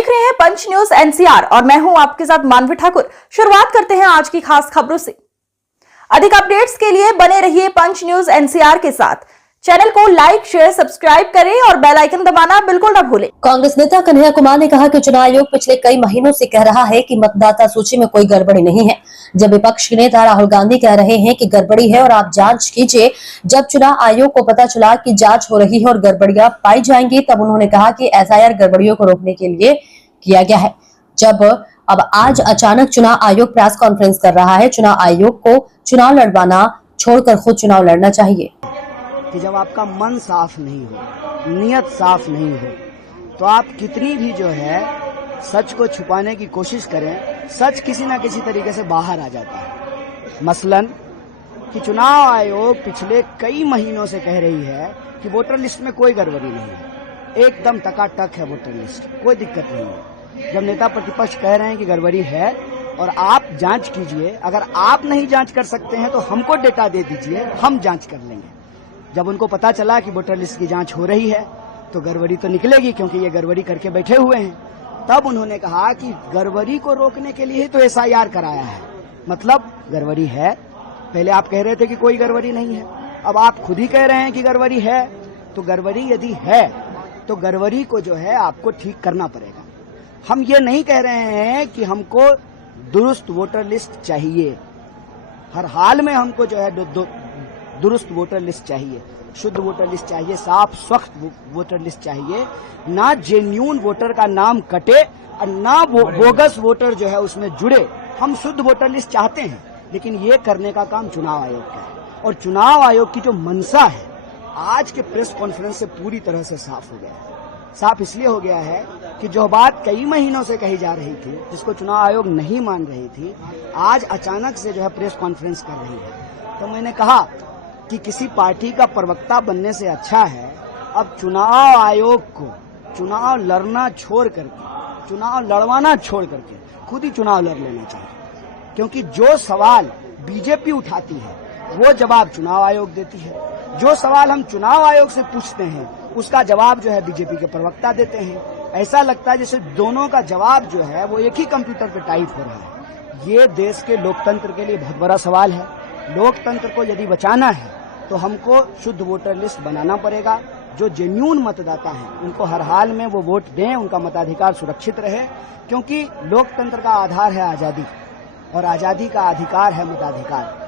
देख रहे हैं पंच न्यूज एनसीआर और मैं हूं आपके साथ मानवी ठाकुर। शुरुआत करते हैं आज की खास खबरों से। अधिक अपडेट्स के लिए बने रहिए पंच न्यूज एनसीआर के साथ। चैनल को लाइक, शेयर, सब्सक्राइब करें और बेल आइकन दबाना बिल्कुल न भूलें। कांग्रेस नेता कन्हैया कुमार ने कहा कि चुनाव आयोग पिछले कई महीनों से कह रहा है कि मतदाता सूची में कोई गड़बड़ी नहीं है, जब विपक्ष के नेता राहुल गांधी कह रहे हैं कि गड़बड़ी है और आप जांच कीजिए। जब चुनाव आयोग को पता चला कि जांच हो रही है और गड़बड़ियां पाई जाएंगी, तब उन्होंने कहा कि एसआईआर गड़बड़ियों को रोकने के लिए किया गया है। अब आज अचानक चुनाव आयोग प्रेस कॉन्फ्रेंस कर रहा है। चुनाव आयोग को चुनाव लड़वाना छोड़कर खुद चुनाव लड़ना चाहिए। कि जब आपका मन साफ नहीं हो, नियत साफ नहीं हो, तो आप कितनी भी जो है सच को छुपाने की कोशिश करें, सच किसी ना किसी तरीके से बाहर आ जाता है। मसलन कि चुनाव आयोग पिछले कई महीनों से कह रही है कि वोटर लिस्ट में कोई गड़बड़ी नहीं है, एकदम टकाटक है वोटर लिस्ट, कोई दिक्कत नहीं है। जब नेता प्रतिपक्ष कह रहे हैं कि गड़बड़ी है और आप जांच कीजिए, अगर आप नहीं जांच कर सकते हैं तो हमको डेटा दे दीजिए, हम जांच कर लेंगे। जब उनको पता चला कि वोटर लिस्ट की जांच हो रही है तो गड़बड़ी तो निकलेगी, क्योंकि ये गड़बड़ी करके बैठे हुए हैं। तब उन्होंने कहा कि गड़बड़ी को रोकने के लिए तो एसआईआर कराया है, मतलब गड़बड़ी है। पहले आप कह रहे थे कि कोई गड़बड़ी नहीं है, अब आप खुद ही कह रहे हैं कि गड़बड़ी है। तो गड़बड़ी यदि है तो गड़बड़ी को जो है आपको ठीक करना पड़ेगा। हम ये नहीं कह रहे हैं कि हमको दुरुस्त वोटर लिस्ट चाहिए, हर हाल में हमको जो है दुरुस्त वोटर लिस्ट चाहिए, शुद्ध वोटर लिस्ट चाहिए, साफ स्वच्छ वोटर लिस्ट चाहिए, ना जेन्यून वोटर का नाम कटे और ना बोगस वोटर जो है उसमें जुड़े। हम शुद्ध वोटर लिस्ट चाहते हैं, लेकिन ये करने का काम चुनाव आयोग का है। और चुनाव आयोग की जो मंशा है आज के प्रेस कॉन्फ्रेंस से पूरी तरह से साफ हो गया है। साफ इसलिए हो गया है कि जो बात कई महीनों से कही जा रही थी, जिसको चुनाव आयोग नहीं मान रही थी, आज अचानक से जो है प्रेस कॉन्फ्रेंस कर रही है। तो मैंने कहा कि किसी पार्टी का प्रवक्ता बनने से अच्छा है अब चुनाव आयोग को चुनाव लड़ना छोड़ करके, चुनाव लड़वाना छोड़ करके खुद ही चुनाव लड़ लेना चाहिए। क्योंकि जो सवाल बीजेपी उठाती है वो जवाब चुनाव आयोग देती है, जो सवाल हम चुनाव आयोग से पूछते हैं उसका जवाब जो है बीजेपी के प्रवक्ता देते हैं। ऐसा लगता है जैसे दोनों का जवाब जो है वो एक ही कंप्यूटर पे टाइप हो रहा है। ये देश के लोकतंत्र के लिए बहुत बड़ा सवाल है। लोकतंत्र को यदि बचाना है तो हमको शुद्ध वोटर लिस्ट बनाना पड़ेगा। जो जेन्यून मतदाता हैं उनको हर हाल में वो वोट दें, उनका मताधिकार सुरक्षित रहे, क्योंकि लोकतंत्र का आधार है आजादी और आजादी का अधिकार है मताधिकार।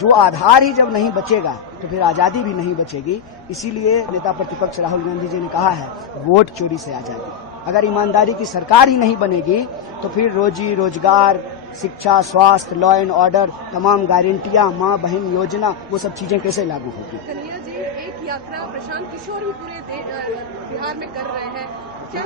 जो आधार ही जब नहीं बचेगा तो फिर आजादी भी नहीं बचेगी। इसीलिए नेता प्रतिपक्ष राहुल गांधी जी ने कहा है वोट चोरी से आजादी। अगर ईमानदारी की सरकार ही नहीं बनेगी तो फिर रोजी रोजगार, शिक्षा, स्वास्थ्य, लॉ एंड ऑर्डर, तमाम गारंटियां, माँ बहन योजना, वो सब चीजें कैसे लागू होगी। कन्हैया जी, एक यात्रा प्रशांत किशोर भी पूरे बिहार में कर रहे हैं, क्या